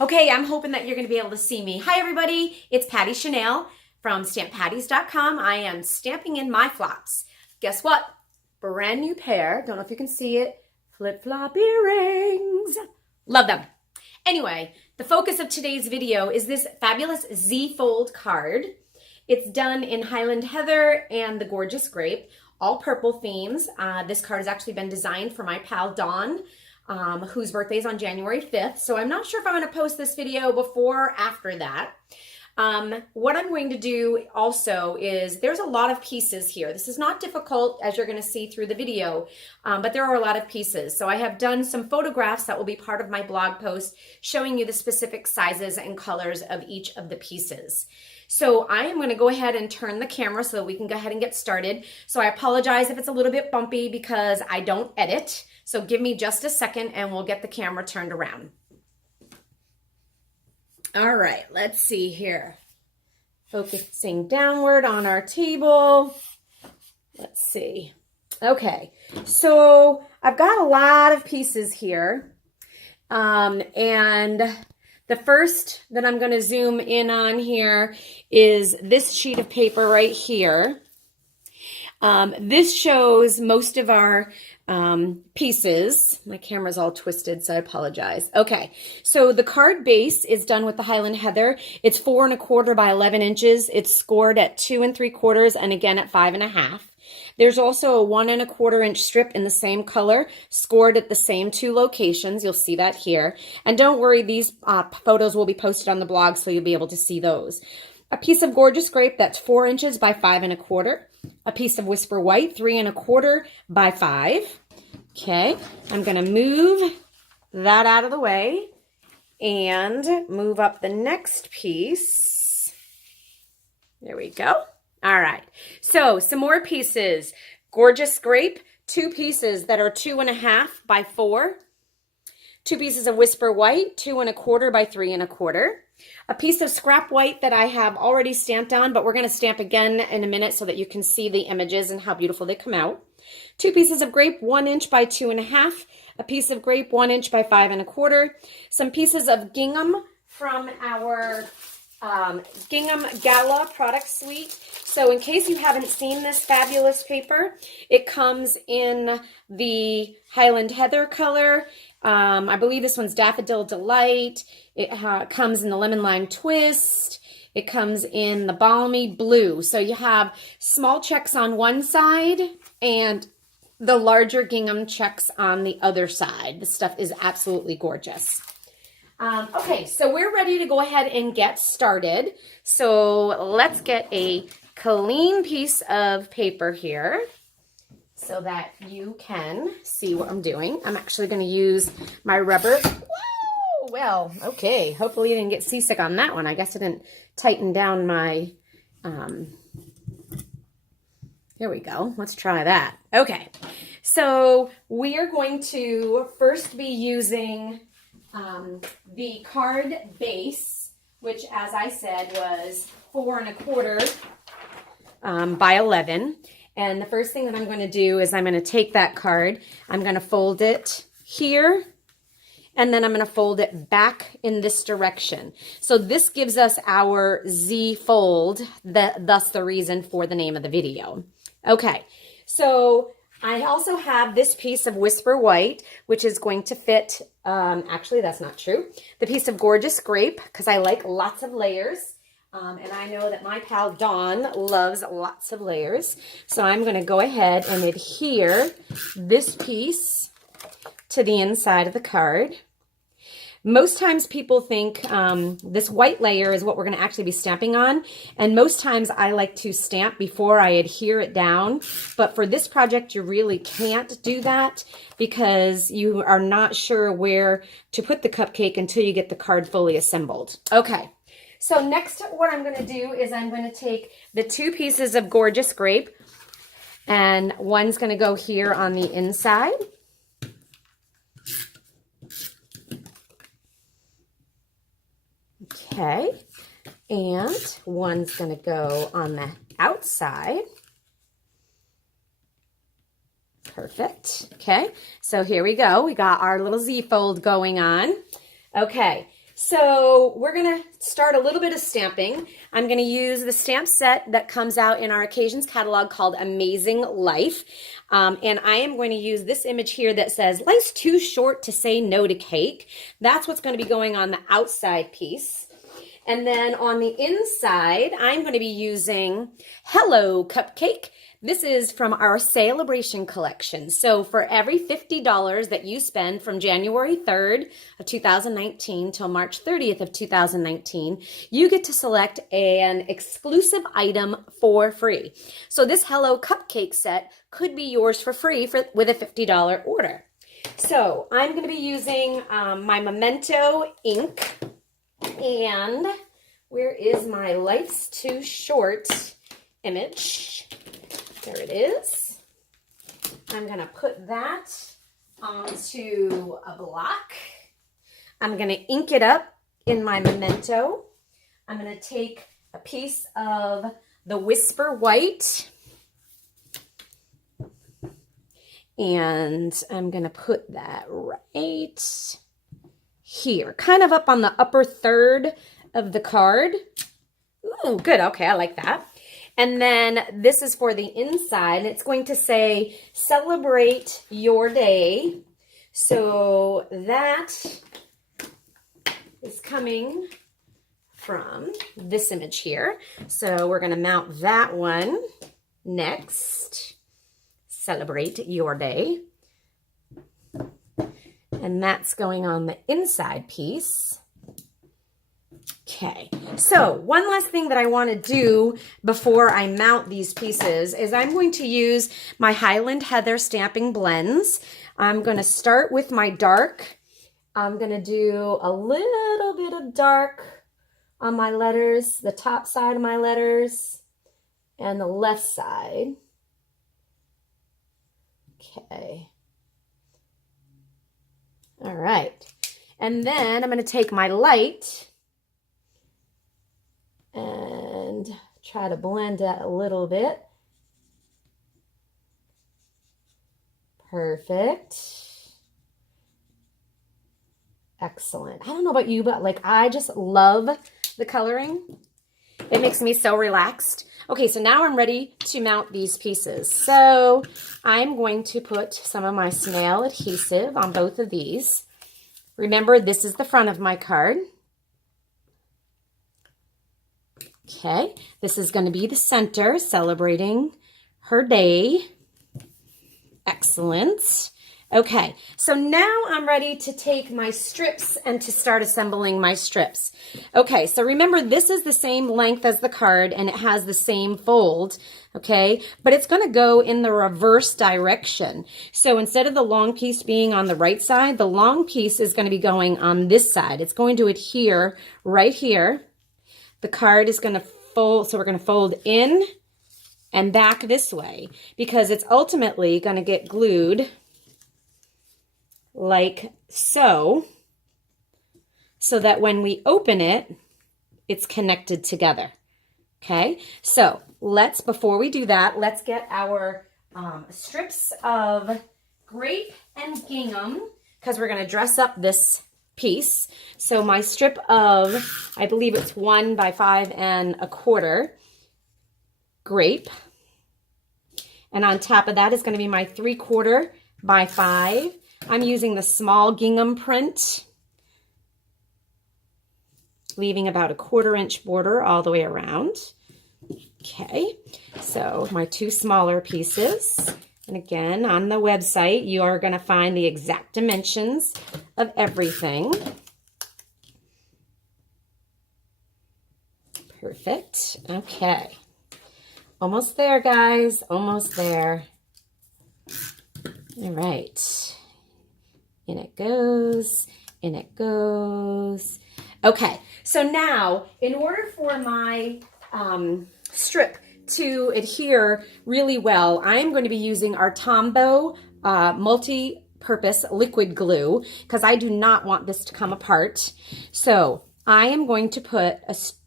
Okay, I'm hoping that you're going to be able to see me. Hi, everybody. It's Patty Chanel from StampPatties.com. I am stamping in my flops. Guess what? Brand new pair. Don't know if you can see it. Flip-flop earrings. Love them. Anyway, the focus of today's video is this fabulous Z-fold card. It's done in Highland Heather and the Gorgeous Grape, all purple themes. This card has actually been designed for my pal Dawn, whose birthday is on January 5th. So I'm not sure if I'm going to post this video before or after that. What I'm going to do also is there's a lot of pieces here. This is not difficult, as you're going to see through the video, but there are a lot of pieces. So I have done some photographs that will be part of my blog post showing you the specific sizes and colors of each of the pieces. So I am going to go ahead and turn the camera so that we can go ahead and get started. So I apologize if it's a little bit bumpy because I don't edit. So give me just a second and we'll get the camera turned around. All right, let's see here. Focusing downward on our table. Let's see. Okay, so I've got a lot of pieces here. And the first that I'm going to zoom in on here is this sheet of paper right here. This shows most of our pieces. My camera's all twisted, so I apologize. Okay, so the card base is done with the Highland Heather. It's 4 1/4 by 11 inches. It's scored at 2 3/4 and again at 5 1/2. There's also a 1 1/4 inch strip in the same color, scored at the same 2 locations. You'll see that here. And don't worry, these photos will be posted on the blog, so you'll be able to see those. A piece of Gorgeous Grape that's 4 inches by 5 1/4. A piece of Whisper White, 3 1/4 by 5. Okay, I'm going to move that out of the way and move up the next piece. There we go. All right, so some more pieces. Gorgeous Grape, 2 pieces that are 2 1/2 by 4. 2 pieces of Whisper White, 2 1/4 by 3 1/4. A piece of Scrap White that I have already stamped on, but we're going to stamp again in a minute so that you can see the images and how beautiful they come out. 2 pieces of Grape, 1 inch by 2 1/2. A piece of Grape, 1 inch by 5 1/4. Some pieces of gingham from our Gingham Gala product suite. So in case you haven't seen this fabulous paper, it comes in the Highland Heather color. I believe this one's Daffodil Delight. It comes in the Lemon Lime Twist. It comes in the Balmy Blue. So you have small checks on one side and the larger gingham checks on the other side. This stuff is absolutely gorgeous. Okay, so we're ready to go ahead and get started. So let's get a clean piece of paper here so that you can see what I'm doing. I'm actually going to use my rubber. Whoa, well, okay. Hopefully you didn't get seasick on that one. I guess I didn't tighten down my, here we go. Let's try that. Okay, so we are going to first be using the card base, which, as I said, was 4 1/4 by 11. And the first thing that I'm going to do is I'm going to take that card, I'm going to fold it here, and then I'm going to fold it back in this direction. So this gives us our Z fold, thus the reason for the name of the video. Okay, so I also have this piece of Whisper White, which is going to fit, actually that's not true, the piece of Gorgeous Grape, because I like lots of layers. And I know that my pal Dawn loves lots of layers. So I'm going to go ahead and adhere this piece to the inside of the card. Most times people think this white layer is what we're going to actually be stamping on. And most times I like to stamp before I adhere it down. But for this project, you really can't do that because you are not sure where to put the cupcake until you get the card fully assembled. Okay. So next, what I'm going to do is I'm going to take the 2 pieces of Gorgeous Grape, and one's going to go here on the inside. Okay, and one's going to go on the outside. Perfect. Okay, so here we go. We got our little Z fold going on. Okay, So we're going to start a little bit of stamping. I'm going to use the stamp set that comes out in our Occasions catalog called Amazing Life. And I am going to use this image here that says, life's too short to say no to cake. That's what's going to be going on the outside piece. And then on the inside, I'm going to be using Hello Cupcake. This is from our Sale-a-Bration collection. So for every $50 that you spend from January 3rd of 2019 till March 30th of 2019, you get to select an exclusive item for free. So this Hello Cupcake set could be yours for free with a $50 order. So I'm going to be using my Memento ink. And where is my Life's Too Short image? There it is. I'm going to put that onto a block. I'm going to ink it up in my Memento. I'm going to take a piece of the Whisper White. And I'm going to put that right here, kind of up on the upper third of the card. Ooh, good. Okay, I like that. And then this is for the inside. It's going to say, celebrate your day. So that is coming from this image here. So we're going to mount that one next. Celebrate your day. And that's going on the inside piece. Okay, so one last thing that I want to do before I mount these pieces is I'm going to use my Highland Heather stamping blends. I'm going to start with my dark. I'm going to do a little bit of dark on my letters, the top side of my letters, and the left side. Okay. All right, and then I'm going to take my light and try to blend that a little bit. Perfect. Excellent. I don't know about you, but like I just love the coloring. It makes me so relaxed. Okay, so now I'm ready to mount these pieces. So I'm going to put some of my snail adhesive on both of these. Remember, this is the front of my card. Okay, this is going to be the center, celebrating her day. Excellent. Okay, so now I'm ready to take my strips and to start assembling my strips. Okay, so remember this is the same length as the card and it has the same fold, okay? But it's going to go in the reverse direction. So instead of the long piece being on the right side, the long piece is going to be going on this side. It's going to adhere right here. The card is going to fold, so we're going to fold in and back this way because it's ultimately going to get glued like so that when we open it, it's connected together. Okay, so before we do that, let's get our strips of grape and gingham because we're going to dress up this piece. So my strip of, I believe it's 1 by 5 1/4 grape. And on top of that is going to be my 3/4 by 5. I'm using the small gingham print, leaving about a 1/4 inch border all the way around. Okay, so my 2 smaller pieces. And again, on the website, you are going to find the exact dimensions of everything. Perfect. Okay. Almost there, guys. Almost there. All right. In it goes. In it goes. Okay. So now, in order for my strip to adhere really well, I'm going to be using our Tombow multi-purpose liquid glue because I do not want this to come apart. So I am going to put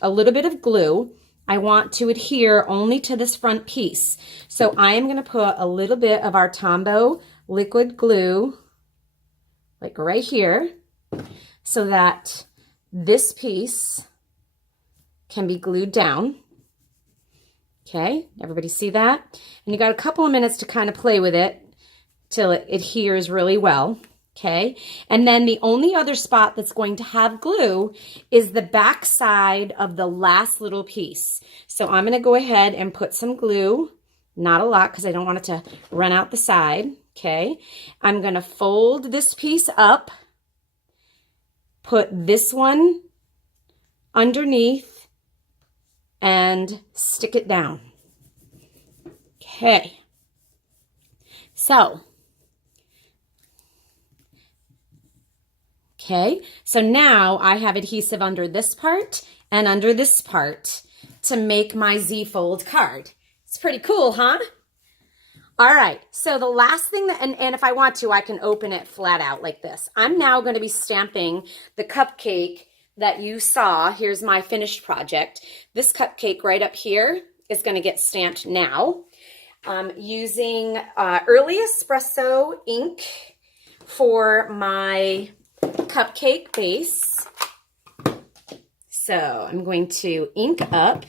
a little bit of glue. I want to adhere only to this front piece. So I am going to put a little bit of our Tombow liquid glue, like right here, so that this piece can be glued down. Okay, everybody see that? And you got a couple of minutes to kind of play with it till it adheres really well. Okay, and then the only other spot that's going to have glue is the back side of the last little piece. So I'm going to go ahead and put some glue, not a lot because I don't want it to run out the side. Okay, I'm going to fold this piece up, put this one underneath, and stick it down. Okay, so now I have adhesive under this part and under this part to make my Z-fold card. It's pretty cool, huh? All right, so the last thing that, and if I want to, I can open it flat out like this. I'm now going to be stamping the cupcake that you saw. Here's my finished project. This cupcake right up here is going to get stamped now. Using early espresso ink for my cupcake base. So I'm going to ink up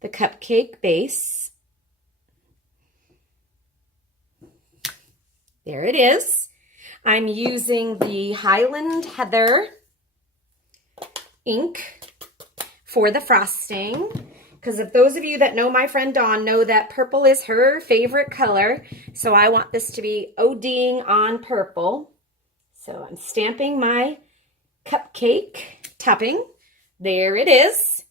the cupcake base. There it is. I'm using the Highland Heather ink for the frosting, because if those of you that know my friend Dawn know that purple is her favorite color, so I want this to be ODing on purple. So I'm stamping my cupcake topping. There it is.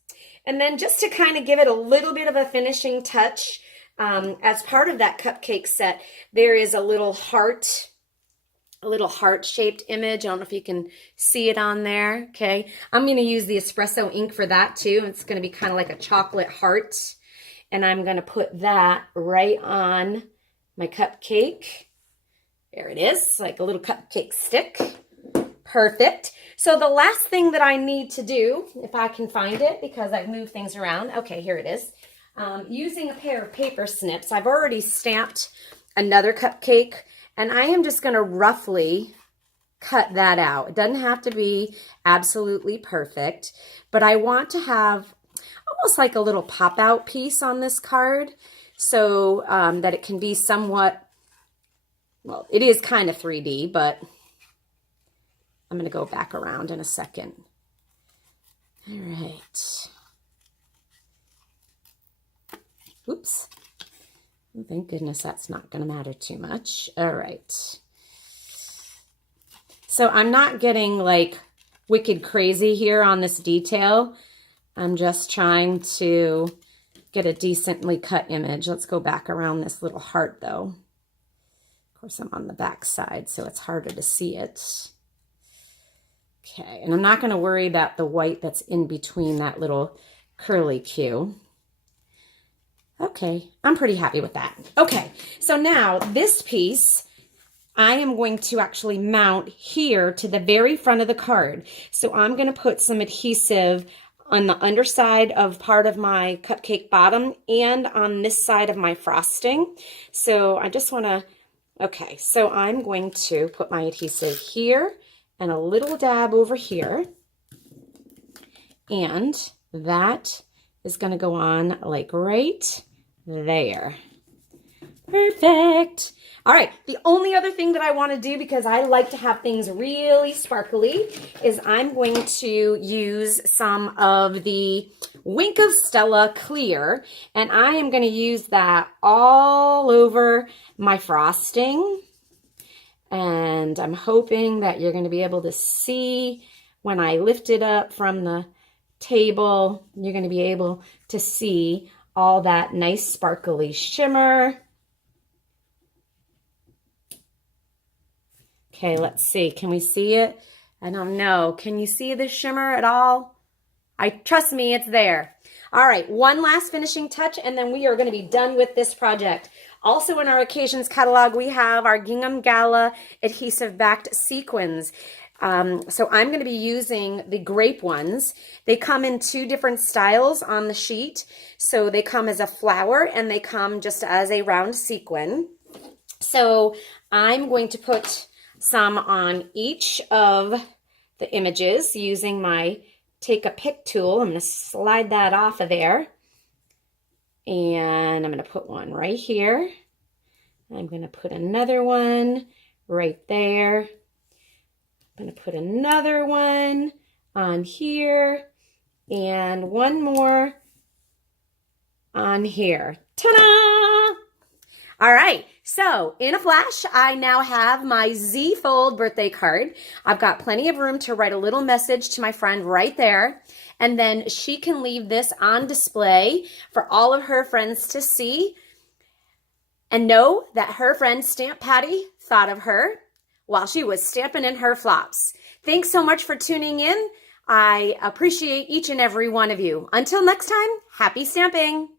And then just to kind of give it a little bit of a finishing touch, as part of that cupcake set, there is a little heart-shaped image. I don't know if you can see it on there. Okay, I'm going to use the espresso ink for that too. It's going to be kind of like a chocolate heart, and I'm going to put that right on my cupcake. There it is, like a little cupcake stick. Perfect. So the last thing that I need to do, if I can find it, because I've moved things around. Okay, here it is. Using a pair of paper snips, I've already stamped another cupcake, and I am just going to roughly cut that out. It doesn't have to be absolutely perfect, but I want to have almost like a little pop-out piece on this card so that it can be somewhat, well, it is kind of 3D, but I'm going to go back around in a second. All right. Oops. Oh, thank goodness that's not going to matter too much. All right. So I'm not getting like wicked crazy here on this detail. I'm just trying to get a decently cut image. Let's go back around this little heart though. Of course, I'm on the back side, so it's harder to see it. Okay, and I'm not going to worry about the white that's in between that little curly Q. Okay, I'm pretty happy with that. Okay, so now this piece, I am going to actually mount here to the very front of the card. So I'm going to put some adhesive on the underside of part of my cupcake bottom and on this side of my frosting. So I just want to, okay, so I'm going to put my adhesive here and a little dab over here. And that is going to go on like right there. Perfect. All right, the only other thing that I want to do, because I like to have things really sparkly, is I'm going to use some of the Wink of Stella Clear, and I am going to use that all over my frosting. And I'm hoping that you're going to be able to see when I lift it up from the table, you're going to be able to see all that nice sparkly shimmer. Okay, let's see. Can we see it? I don't know. Can you see the shimmer at all? Trust me, it's there. All right, one last finishing touch, and then we are going to be done with this project. Also in our occasions catalog, we have our Gingham Gala adhesive backed sequins. So I'm going to be using the grape ones. They come in two different styles on the sheet. So they come as a flower and they come just as a round sequin. So I'm going to put some on each of the images using my Take a Pick tool. I'm going to slide that off of there. And I'm going to put one right here. I'm going to put another one right there. I'm going to put another one on here. And one more on here. Ta-da! All right, so in a flash, I now have my Z-fold birthday card. I've got plenty of room to write a little message to my friend right there. And then she can leave this on display for all of her friends to see and know that her friend Stamp Patty thought of her while she was stamping in her flops. Thanks so much for tuning in. I appreciate each and every one of you. Until next time, happy stamping.